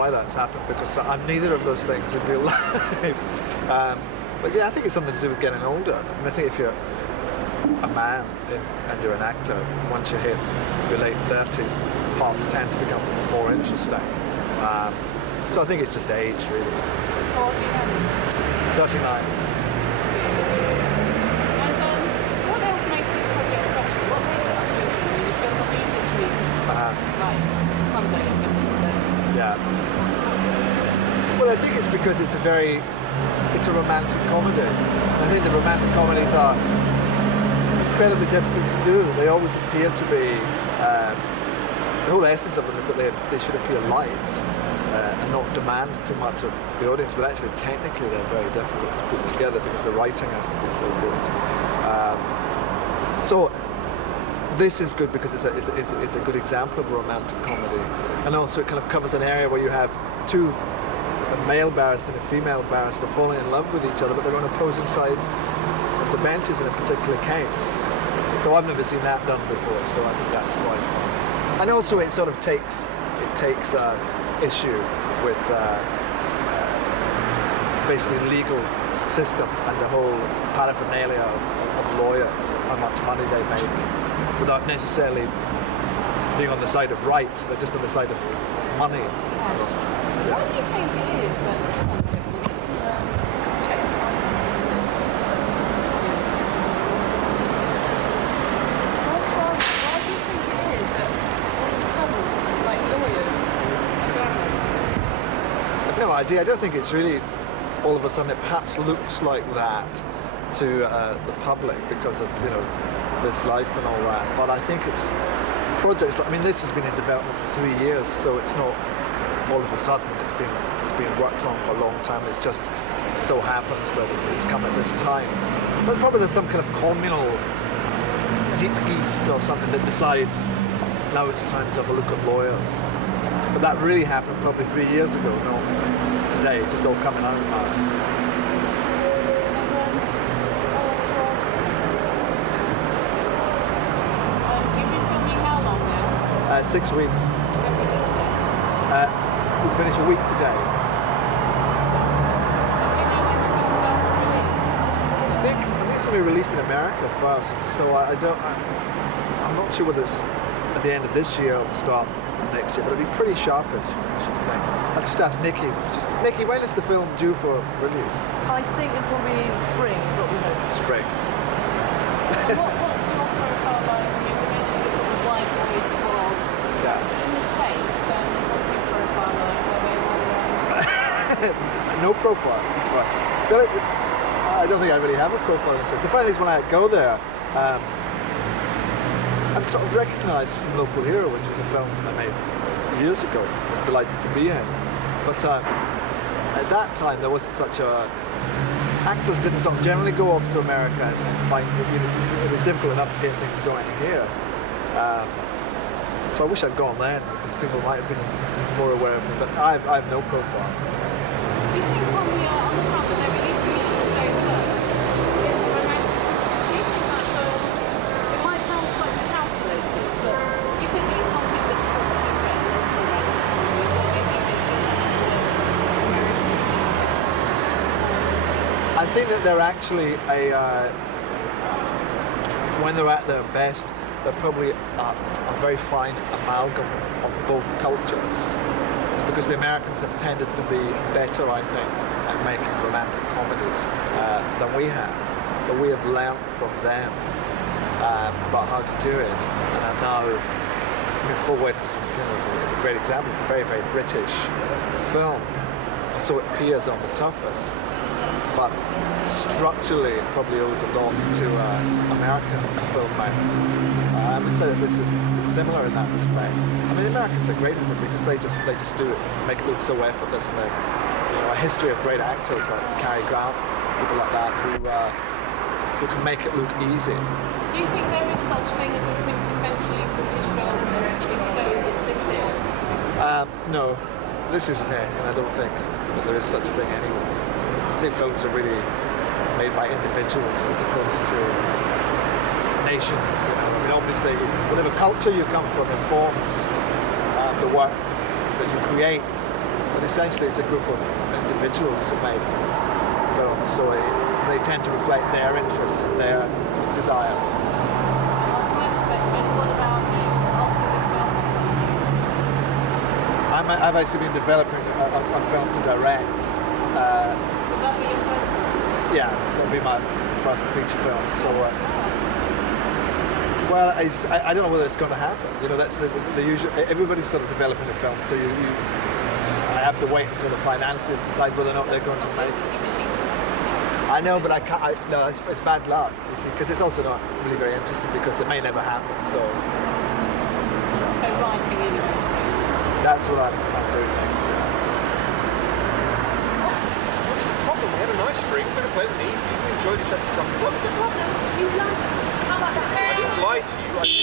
why that's happened, because I'm neither of those things in real life. But yeah, I think it's something to do with getting older. I mean, I think if you're a man and you're an actor, once you hit your late 30s, parts tend to become more interesting. So I think it's just age, really. How old are you now? 39. And what else makes this project special? What makes it unusual? I mean, it feels unusual to me because like Sunday and middle of the day. Yeah. Well, I think it's because it's a romantic comedy. I think the romantic comedies are incredibly difficult to do. They always appear to be, the whole essence of them is that they should appear light and not demand too much of the audience, but actually technically they're very difficult to put together because the writing has to be so good. So this is good because it's a good example of a romantic comedy, and also it kind of covers an area where you have a male barrister and a female barrister falling in love with each other, but they're on opposing sides of the benches in a particular case. So I've never seen that done before, so I think that's quite fun. And also it sort of takes issue with basically the legal system and the whole paraphernalia of lawyers, how much money they make, without necessarily being on the side of right. They're just on the side of money. Sort of. Yeah. What do you think it is that check why do you think it is that all of a sudden, like lawyers are glamorous? I've no idea. I don't think it's really all of a sudden. It perhaps looks like that to the public because of this life and all that. But I think it's projects. I mean, this has been in development for 3 years, so it's not all of a sudden. It's been worked on for a long time. It's just so happens that it's come at this time. But probably there's some kind of communal zeitgeist or something that decides now it's time to have a look at lawyers. But that really happened probably 3 years ago. No, today it's just all coming out now. You've been filming how long now? 6 weeks. We finish a week today. I think it's going to be released in America first, so I'm not sure whether it's at the end of this year or the start of next year, but it'll be pretty sharpish, I should think. I'll just ask Nikki. Nikki, when is the film due for release? I think it'll be spring, is what we hope. Spring. What's your profile like? I mean, we mentioned the sort of white voice of in the States, and what's your profile like? No profile, that's right. I don't think I really have a profile in a sense. The funny thing is when I go there, I'm sort of recognised from Local Hero, which was a film I made years ago. I was delighted to be in. But at that time there wasn't such a... Actors didn't sort of generally go off to America and find... it was difficult enough to get things going here. So I wish I'd gone then, because people might have been more aware of me, but I have no profile. Do you think on the front that they're releasing it in the States first, it's romantic? Do you think that it might sound slightly calculated, but do you think it's something that puts the best of romantic movies, or maybe makes it American success? I think that they're actually when they're at their best, they're probably a very fine amalgam of both cultures. Because the Americans have tended to be better, I think, at making romantic comedies than we have. But we have learnt from them about how to do it. And now, Four Weddings and Funerals is a great example. It's a very, very British film. So it appears on the surface. But structurally, it probably owes a lot to American filmmaking. I would say that this is similar in that respect. I mean, the Americans are great at it because they just do it, make it look so effortless, and they've a history of great actors like Cary Grant, people like that, who can make it look easy. Do you think there is such thing as a quintessentially British film, if so, is this it? No, this isn't it, and I don't think that there is such thing anyway. I think films are really made by individuals as opposed to nations. I mean, obviously, whatever culture you come from informs the work that you create. but essentially it's a group of individuals who make films, so they tend to reflect their interests and their desires. I've actually been developing a film to direct. Would that be your first? Yeah, that'll be my first feature film. So, well, I don't know whether it's going to happen. You know, that's the usual. Everybody's sort of developing a film, so I have to wait until the financiers decide whether or not they're going to make it. I know, but I can't. No, it's bad luck. You see, because it's also not really very interesting because it may never happen. So writing anyway. That's what I'm doing next year. What's the problem? We had a nice drink, we had a pleasant evening, we enjoyed each other's company. What's the problem? You liked. How about that? I didn't lie to you.